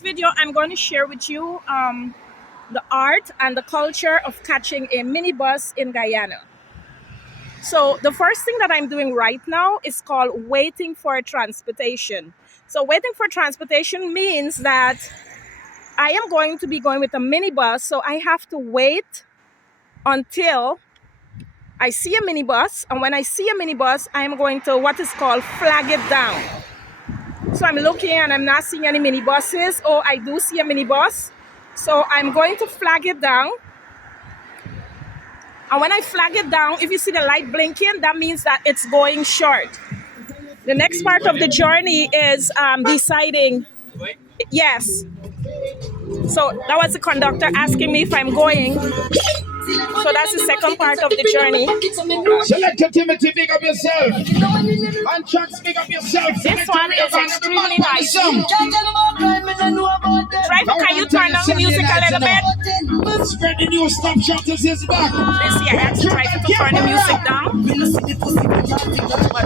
Video, I'm going to share with you the art and the culture of catching a minibus in Guyana. So the first thing that I'm doing right now is called waiting for transportation. So waiting for transportation means that I am going to be going with a minibus, so I have to wait until I see a minibus, and when I see a minibus, I am going to what is called flag it down. So I'm looking and I'm not seeing any minibuses. Oh, I do see a minibus. So I'm going to flag it down. And when I flag it down, if you see the light blinking, that means that it's going short. The next part of the journey is deciding, yes. So that was the conductor asking me if I'm going. So that's the second part of the journey. Select Timothy, big up yourself. And Chucks, big up yourself. This one is extremely nice. Driver, can you turn down the music a little bit? Spread the news, stop shutters is back. This year, I have to try to turn the music down. But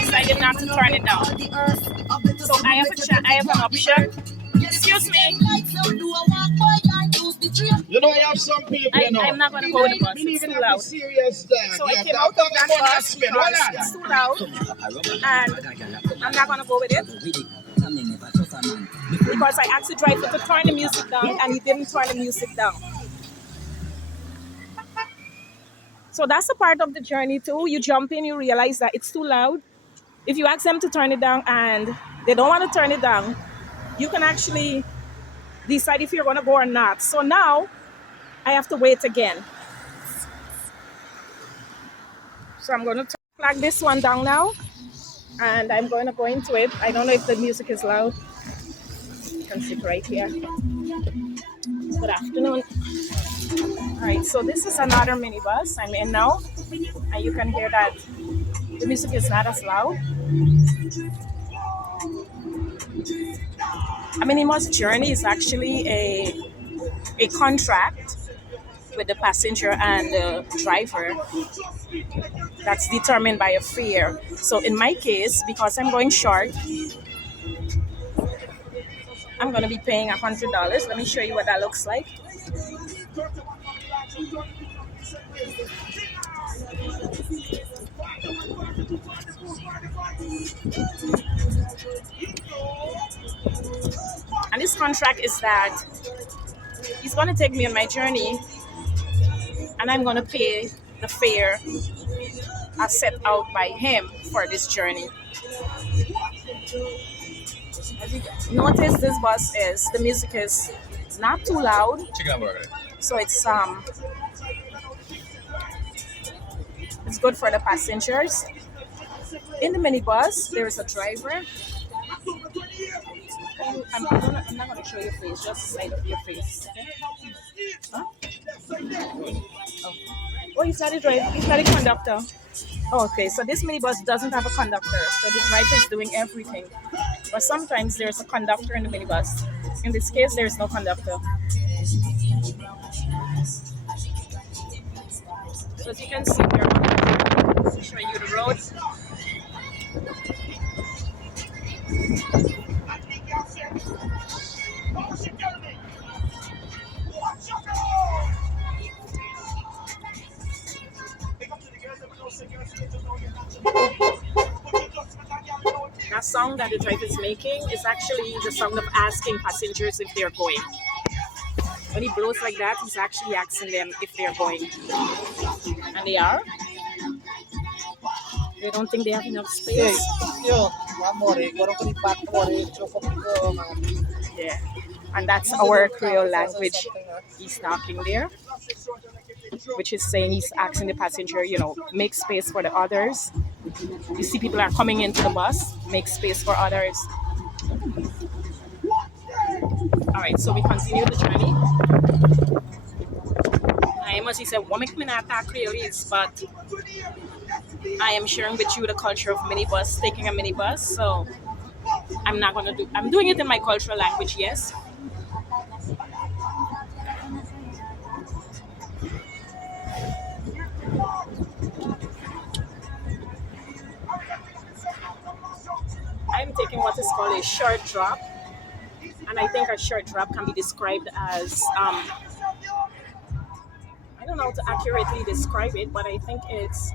decided not to turn it down. So I have an option. Excuse me. You know, I have some people, I'm not going to go with the bus. It's too loud. So I came out of that bus because it's too loud. And I'm not going to go with it. Because I asked the driver to turn the music down and he didn't turn the music down. So that's a part of the journey too. You jump in, you realize that it's too loud. If you ask them to turn it down and they don't want to turn it down, you can actually decide if you're going to go or not. So now I have to wait again. So I'm going to flag this one down now and I'm going to go into it. I don't know if the music is loud. You can sit right here. Good afternoon. All right, so this is another minibus I'm in now, and you can hear that the music is not as loud. A minibus journey is actually a contract with the passenger and the driver that's determined by a fare. So in my case, because I'm going short, I'm going to be paying $100. Let me show you what that looks like. And this contract is that he's going to take me on my journey and I'm going to pay the fare as set out by him for this journey. As you notice, this bus is, the music is not too loud. So it's good for the passengers. In the minibus, there is a driver. I'm not going to show your face, just the side of your face. Huh? Oh, you started driving. You started conductor. Oh, okay, so this minibus doesn't have a conductor, so the driver is doing everything. But sometimes there's a conductor in the minibus. In this case, there is no conductor. So as you can see, we're going to show you the road. That sound that the driver is making is actually the sound of asking passengers if they're going. When he blows like that, he's actually asking them if they're going. And they are. They don't think they have enough space. Yeah. And that's our Creole language he's talking there, which is saying he's asking the passenger, make space for the others. You see people are coming into the bus, make space for others. All right, so we continue the journey. I must say, woman me not talk Creole, but I am sharing with you the culture of minibus, taking a minibus. So I'm doing it in my cultural language, yes. I'm taking taking what is called a short drop, and I think a short drop can be described as I don't know how to accurately describe it, but I think it's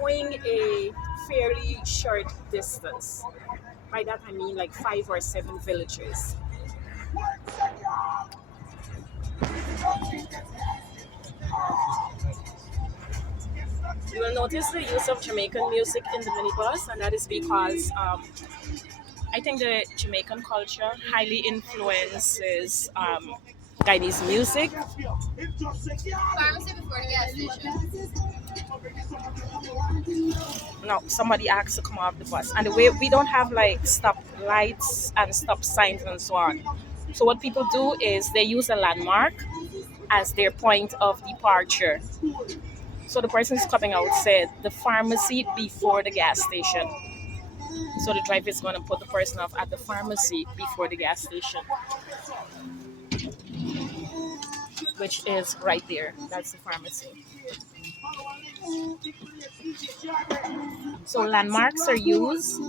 going a fairly short distance. By that I mean like 5 or 7 villages. You will notice the use of Jamaican music in the minibus, and that is because I think the Jamaican culture highly influences Guyanese music. Pharmacy before the gas station. Now, somebody asked to come off the bus, and the way we don't have like stop lights and stop signs and so on. So, what people do is they use a landmark as their point of departure. So, the person who's coming out said the pharmacy before the gas station. So, the driver is going to put the person off at the pharmacy before the gas station, which is right there. That's the pharmacy. So landmarks are used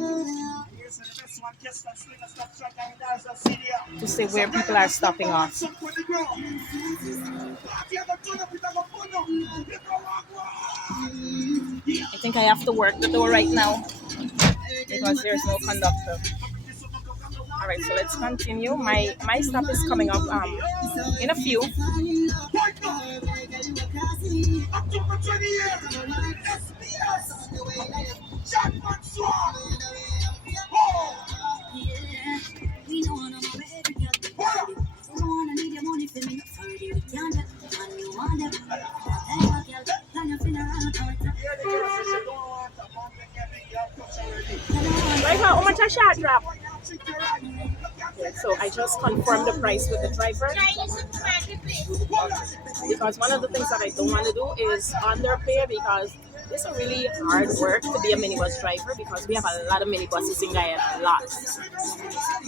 to say where people are stopping off. I think I have to work the door right now because there's no conductor. All right, so let's continue. My stop is coming up in a few. Right now, how much a shot drop? Okay, so I just confirmed the price with the driver because one of the things that I don't want to do is underpay because it's a really hard work to be a minibus driver because we have a lot of minibuses in Guyana, a lot.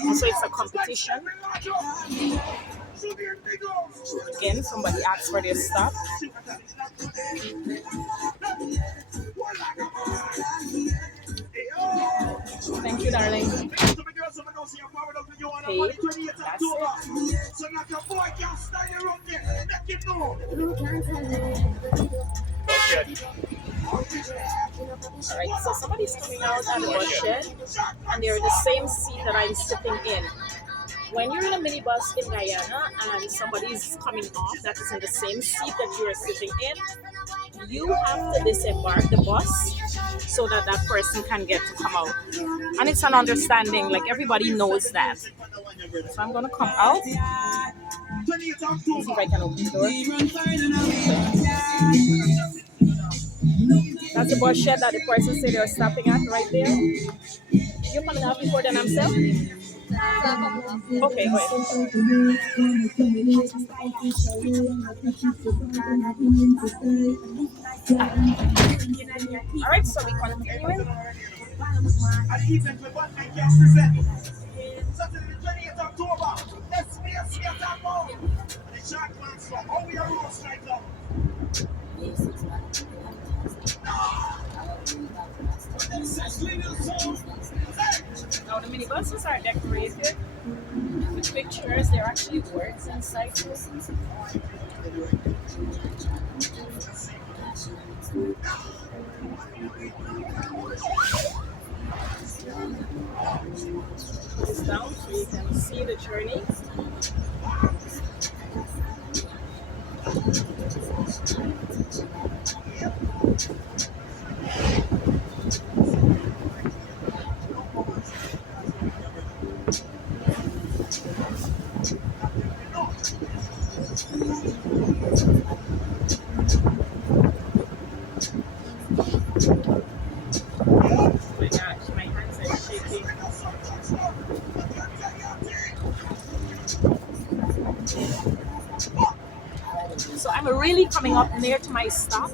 And so it's a competition. Again, somebody asked for their stop. Thank you, darling. Okay, that's it. Alright, so somebody's coming out at the bus shed and they're in the same seat that I'm sitting in. When you're in a minibus in Guyana and somebody's coming off that is in the same seat that you're sitting in, you have to disembark the bus so that that person can get to come out. And it's an understanding, like everybody knows that. So I'm gonna come out. See if I can open the door. That's the bus shed that the person said they're stopping at right there. You're coming out before them themselves? Okay, wait. All right, so we continuing. Now the minibuses are decorated with pictures. There are actually words inside. Put this down so you can see the journey. My gosh, my hands are shaking. So I'm really coming up near to my stop.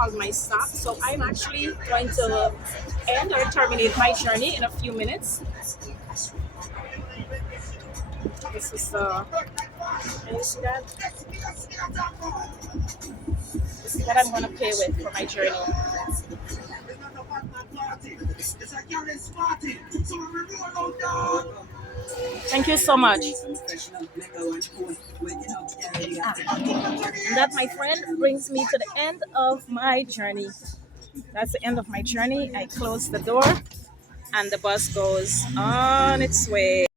called my stop. So I'm actually going to end or terminate my journey in a few minutes. This is can you see that? This is what I'm gonna pay with for my journey. Thank you so much. And that, my friend, brings me to the end of my journey. That's the end of my journey. I close the door and the bus goes on its way.